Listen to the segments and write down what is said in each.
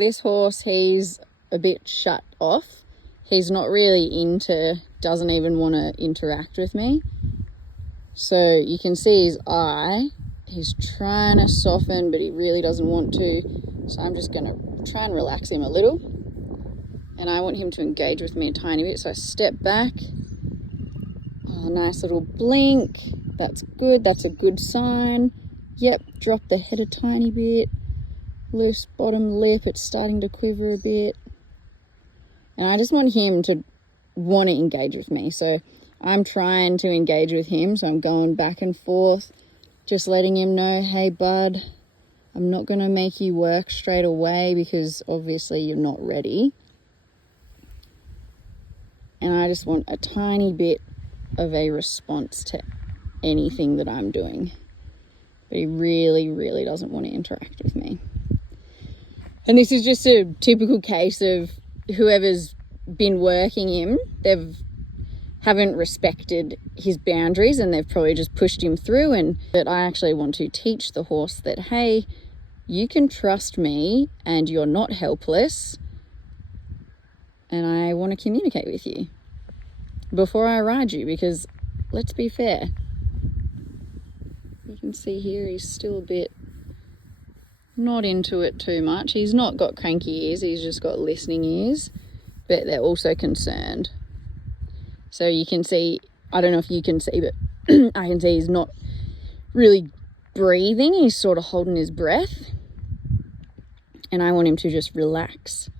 This horse, he's a bit shut off. He's not really doesn't even want to interact with me. So you can see his eye. He's trying to soften, but he really doesn't want to. So I'm just going to try and relax him a little. And I want him to engage with me a tiny bit. So I step back. Oh, nice little blink. That's good. That's a good sign. Yep, drop the head a tiny bit. Loose bottom lip. It's starting to quiver a bit. And I just want him to want to engage with me. So I'm trying to engage with him. So I'm going back and forth. Just letting him know, hey, bud, I'm not going to make you work straight away because obviously you're not ready. And I just want a tiny bit of a response to anything that I'm doing. But he really, really doesn't want to interact with me. And this is just a typical case of whoever's been working him, haven't respected his boundaries and they've probably just pushed him through. And that I actually want to teach the horse that, hey, you can trust me and you're not helpless. And I want to communicate with you before I ride you, because let's be fair. You can see here he's still a bit not into it too much. He's not got cranky ears, he's just got listening ears, but they're also concerned. So you can see, I don't know if you can see, but I can see he's not really breathing. He's sort of holding his breath. And I want him to just relax.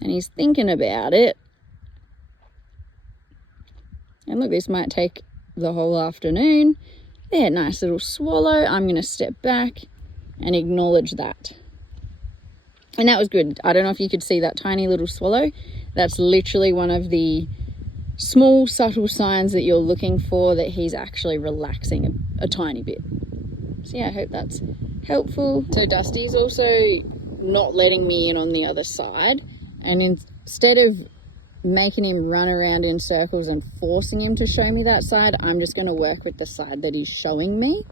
And he's thinking about it. And look, this might take the whole afternoon. There, nice little swallow. I'm going to step back and acknowledge that. And that was good. I don't know if you could see that tiny little swallow. That's literally one of the small, subtle signs that you're looking for that he's actually relaxing a tiny bit. So yeah, I hope that's helpful. So Dusty's also not letting me in on the other side. And instead of making him run around in circles and forcing him to show me that side, I'm just going to work with the side that he's showing me.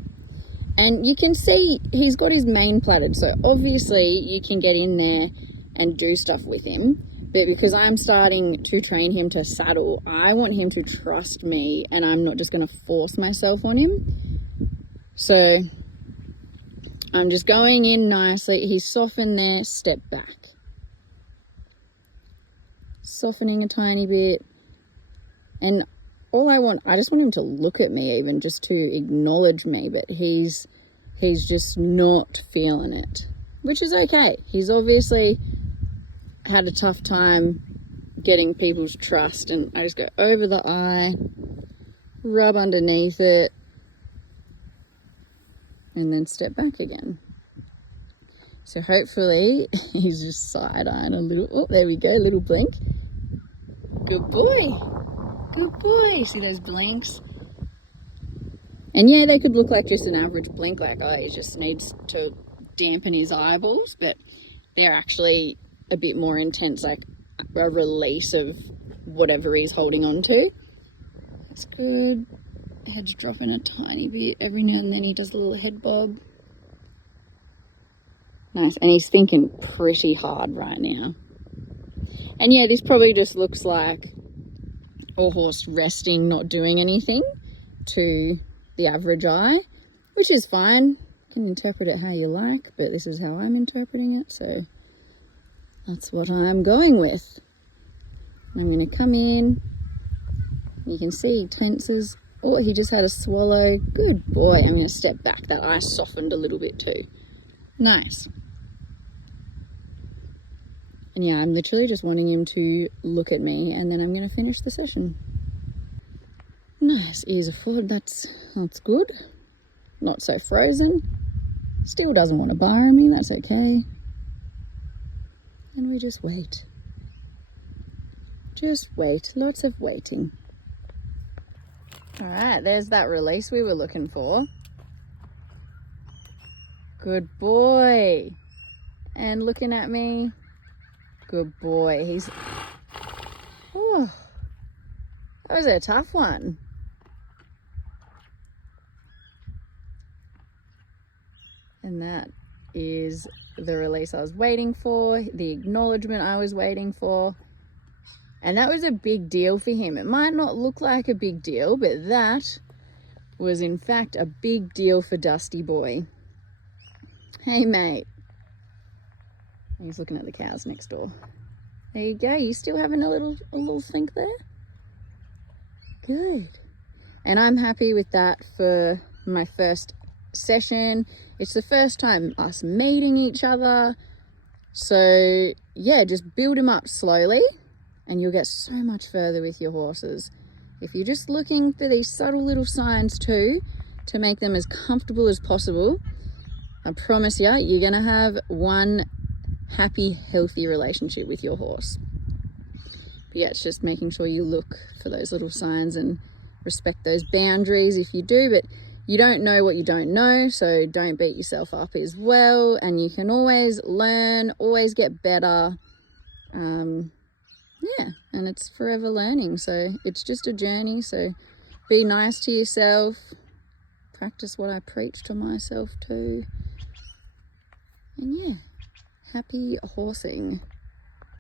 And you can see he's got his mane plaited, so obviously you can get in there and do stuff with him. But because I'm starting to train him to saddle, I want him to trust me and I'm not just going to force myself on him. So I'm just going in nicely. He's softened there, step back. Softening a tiny bit. And I just want him to look at me, even just to acknowledge me, but he's just not feeling it, which is okay. He's obviously had a tough time getting people's trust, and I just go over the eye, rub underneath it, and then step back again. So hopefully he's just side-eyeing a little. Oh, there we go, little blink. Good boy. Good boy. See those blinks? And yeah, they could look like just an average blink, like, oh, he just needs to dampen his eyeballs, but they're actually a bit more intense, like a release of whatever he's holding on to. That's good. Head's dropping a tiny bit. Every now and then he does a little head bob. Nice. And he's thinking pretty hard right now. And yeah, this probably just looks like a horse resting, not doing anything to the average eye, which is fine. You can interpret it how you like, but this is how I'm interpreting it, so that's what I'm going with. I'm going to come in. You can see he tenses. Oh, he just had a swallow. Good boy. I'm going to step back. That eye softened a little bit too. Nice. And yeah, I'm literally just wanting him to look at me, and then I'm going to finish the session. Nice. Ears are forward. That's good. Not so frozen. Still doesn't want to bar me. That's okay. And we just wait. Just wait. Lots of waiting. All right, there's that release we were looking for. Good boy. And looking at me. Good boy. He's... Oh, that was a tough one. And that is the release I was waiting for, the acknowledgement I was waiting for. And that was a big deal for him. It might not look like a big deal, but that was in fact a big deal for Dusty Boy. Hey mate. He's looking at the cows next door. There you go. You still having a little think there? Good. And I'm happy with that for my first session. It's the first time us meeting each other. So yeah, just build them up slowly and you'll get so much further with your horses. If you're just looking for these subtle little signs too, to make them as comfortable as possible, I promise you, you're gonna have one happy, healthy relationship with your horse. But yeah, it's just making sure you look for those little signs and respect those boundaries if you do, but you don't know what you don't know, so don't beat yourself up as well. And you can always learn, always get better. Yeah, and it's forever learning, so it's just a journey. So be nice to yourself, practice what I preach to myself too, and yeah, happy horsing.